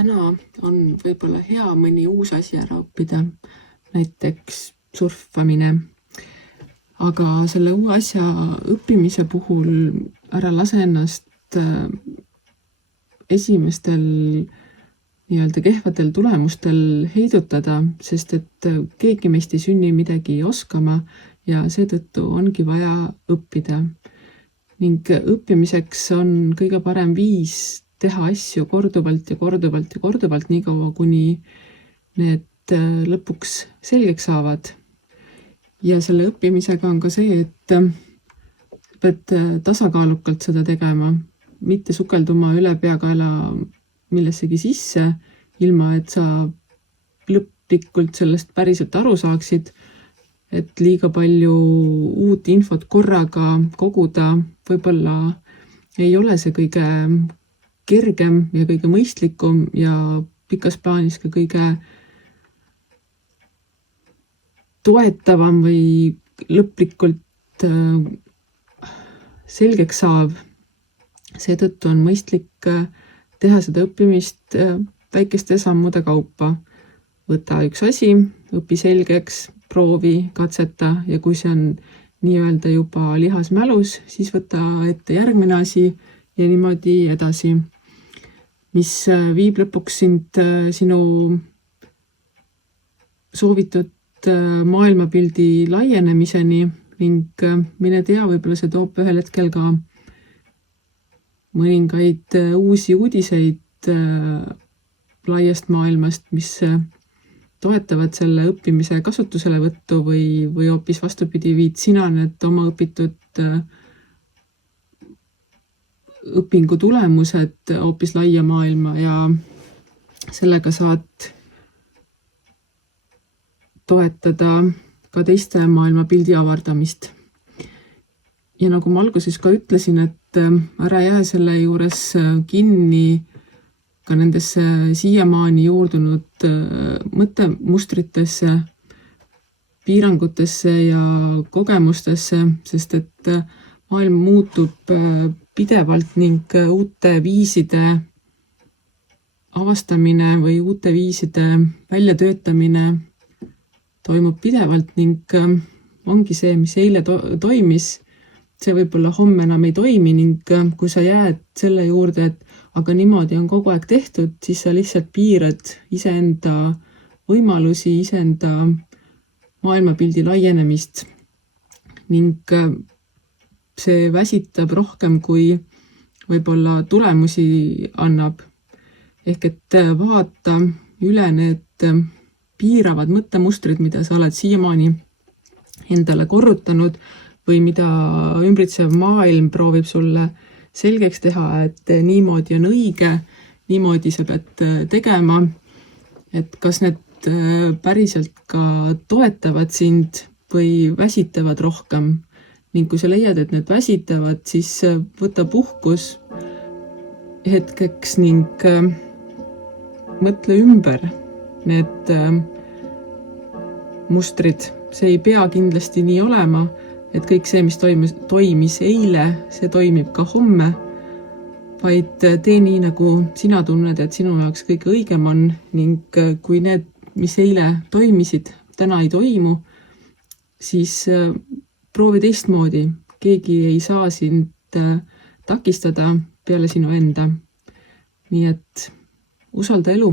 täna on võib-olla hea mõni uus asi ära õppida, näiteks surfamine. Aga selle uue asja õppimise puhul ära lase ennast esimestel nii-öelda kehvadel tulemustel heidutada, sest et keegi meist ei sünni midagi oskama ja seetõttu ongi vaja õppida. Ning õppimiseks on kõige parem viis teha asju korduvalt ja korduvalt ja korduvalt, nii kaua kuni need lõpuks selgeks saavad. Ja selle õppimisega on ka see, et pead tasakaalukalt seda tegema, mitte sukelduma üle peakaela millessegi sisse, ilma et sa lõplikult sellest päriselt aru saaksid, et liiga palju uut infot korraga koguda võib-olla ei ole see kõige kergem ja kõige mõistlikum ja pikas plaanis ka kõige toetavam või lõplikult selgeks saav. Seetõttu on mõistlik teha seda õppimist väikeste sammude kaupa. Võta üks asi, õpi selgeks, proovi, katseta ja kui see on nii-öelda juba lihas mälus, siis võta ette järgmine asi ja niimoodi edasi, mis viib lõpuks sind sinu soovitud maailmapildi laienemiseni ning mine tea, võib-olla see toob ühel hetkel ka mõningaid uusi uudiseid laiast maailmast, mis toetavad selle õppimise kasutuselevõttu või hoopis vastupidi viid sina need oma õpitud õpingu tulemused hoopis laia maailma ja sellega saad toetada ka teiste maailmapildi avardamist. Ja nagu ma alguses ka ütlesin, et ära jää selle juures kinni ka nendesse siiamaani juurdunud mõttemustritesse, piirangutesse ja kogemustesse, sest et maailm muutub pidevalt ning uute viiside avastamine või uute viiside väljatöötamine toimub pidevalt ning ongi see, mis eile toimis, see võib-olla homme enam ei toimi ning kui sa jääd selle juurde, et aga niimoodi on kogu aeg tehtud, siis sa lihtsalt piirad iseenda võimalusi, iseenda maailmapildi laienemist ning see väsitab rohkem, kui võib-olla tulemusi annab. Ehk et vaata üle need piiravad mõttemustrid, mida sa oled siiamaani endale korrutanud või mida ümbritsev maailm proovib sulle selgeks teha, et niimoodi on õige, niimoodi sa pead tegema, et kas need päriselt ka toetavad sind või väsitavad rohkem. Ning kui sa leiad, et need väsitavad, siis võta puhkus hetkeks ning mõtle ümber need mustrid. See ei pea kindlasti nii olema, et kõik see, mis toimis eile, see toimib ka homme, vaid tee nii, nagu sina tunned, et sinu jaoks kõige õigem on ning kui need, mis eile toimisid, täna ei toimu, siis proovi teistmoodi. Keegi ei saa sind takistada peale sinu enda. Nii et usalda elu.